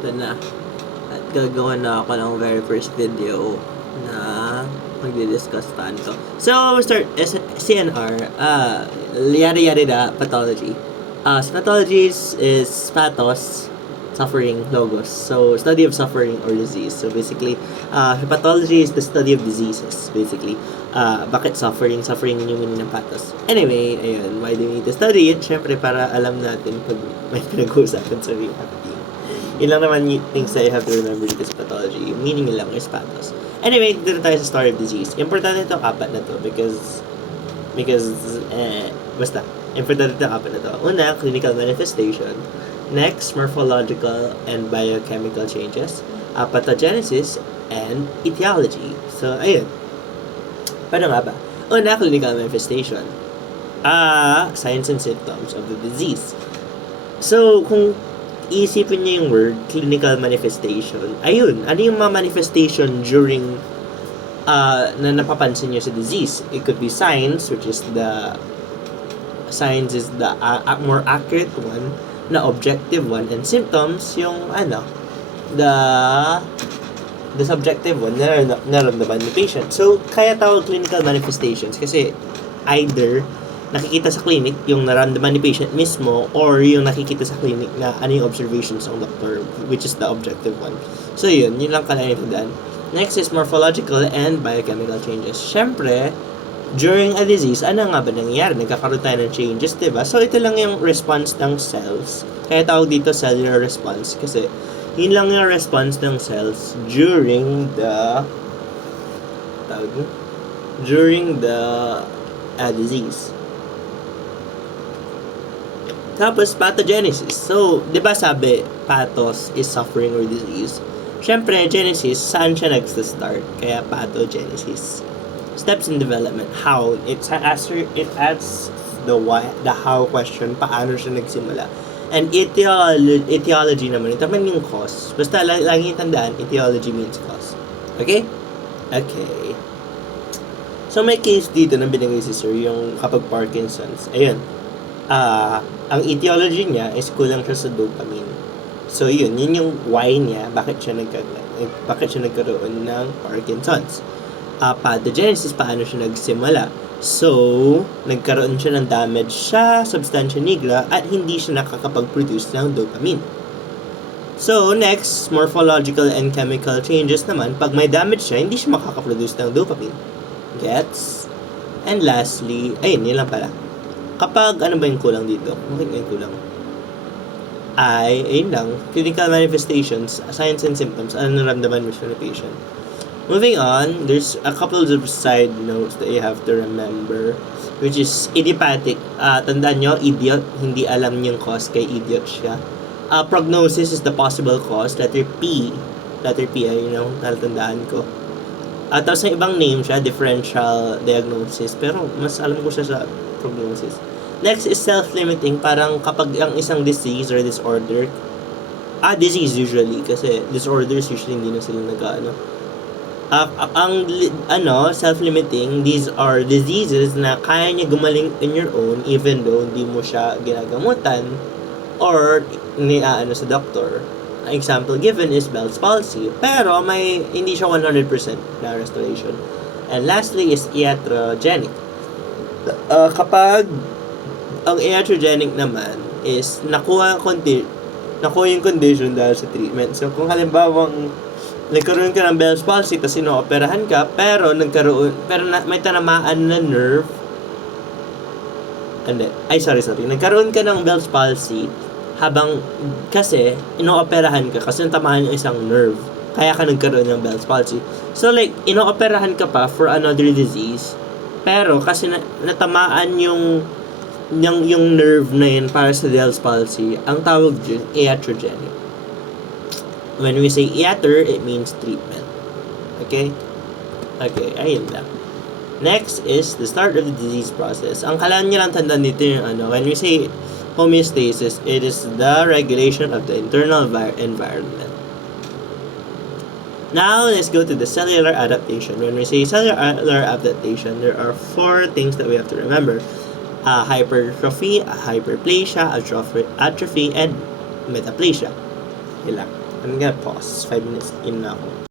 Ito na. At gagawa na ako ng very first video na magdi-discuss taan to. So, start CNR. Yada da, pathology. Pathology is pathos, suffering, logos. So, study of suffering or disease. So, basically, pathology is the study of diseases, basically. Bakit suffering? Suffering yung meaning ng pathos. Anyway, ayun, why do we need to study it? Siyempre, para alam natin pag may pinag-uusapan sa reality. Yun lang naman yung things that you have to remember dito sa pathology. Yung meaning lang is pathos. Anyway, dito tayo sa story of disease. Importante itong apat na to because basta, importante itong apat na to. Una, clinical manifestation. Next, morphological and biochemical changes. Pathogenesis and etiology. So, ayun. Paano nga ba? Una, clinical manifestation. Signs and symptoms of the disease. So, kung isipin niyo yung word, clinical manifestation, ayun, ano yung mga manifestation during na napapansin niyo sa disease? It could be signs, which is the more accurate one, na objective one, and symptoms, yung the subjective one, naramdaman ni patient. So, kaya tawag clinical manifestations kasi either nakikita sa clinic yung naramdaman ni patient mismo or yung nakikita sa clinic na ano yung observations ng doctor, which is the objective one. So, yun lang kailangan tandaan. Next is morphological and biochemical changes. Syempre, during a disease, ano nga ba nangyayari? Nagkakaroon tayo ng changes, diba? So, ito lang yung response ng cells. Kaya tawag dito cellular response kasi yun lang yung response ng cells during the disease. Tapos, pathogenesis. So, di ba sabi, pathos is suffering or disease? Siyempre, genesis, saan siya nagsa-start? Kaya pathogenesis. Steps in development. How? It adds the why, the how question, paano siya nagsimula. And etiology naman, ito naman yung cause. Basta lagi tandaan, etiology means cause. Okay? Okay. So, may case dito na binigay si Sir, yung kapag Parkinson's. Ayun. Ang etiology niya is kulang siya sa dopamine. So, yun yung why niya, bakit siya nagkaroon ng Parkinson's. Pathogenesis, paano siya nagsimula. So, nagkaroon siya ng damage sa substantia nigra at hindi siya nakakapag-produce ng dopamine. So, next, morphological and chemical changes naman. Pag may damage siya, hindi siya makakaproduce ng dopamine. Gets? And lastly, ayun, yun lang pala. Kapag, ano ba yung kulang dito? Bakit yung kulang? Ayun lang, clinical manifestations, signs and symptoms, ano naramdaman mo siya ng patient. Moving on, there's a couple of side notes that you have to remember, which is idiopathic. Tandaan nyo, idiot, hindi alam yung cause, kay idiot siya. Prognosis is the possible cause, letter P, ayun yung natatandaan ko. Tapos sa ibang name siya, differential diagnosis, pero mas alam ko siya sa prognosis. Next is self-limiting, parang kapag ang isang disease or disorder, disease usually, kasi disorders usually hindi na sila self-limiting, these are diseases na kaya niya gumaling in your own even though hindi mo siya ginagamutan or sa doctor. An example given is Bell's palsy, pero hindi siya 100% na restoration. And lastly is iatrogenic. Kapag ang iatrogenic naman is nakuha yung condition dahil sa treatment. So, kung halimbawang nagkaroon ka ng Bell's palsy tapos inooperahan ka, pero may tanamaan na nerve. Nagkaroon ka ng Bell's palsy kasi inooperahan ka kasi natamaan yung isang nerve. Kaya ka nagkaroon ng Bell's palsy. So, inooperahan ka pa for another disease, pero kasi natamaan yung nerve na yun para sa Bell's palsy, ang tawag dyan, iatrogenic. When we say iater, it means treatment. Okay? Okay, ayun lang. Next is the start of the disease process. Ang kailangan nyo lang tandaan dito yung when we say homeostasis, it is the regulation of the internal environment. Now, let's go to the cellular adaptation. When we say cellular adaptation, there are 4 things that we have to remember. Hypertrophy, hyperplasia, atrophy, and metaplasia. Yun lang. I'm gonna pause. 5 minutes in na ako.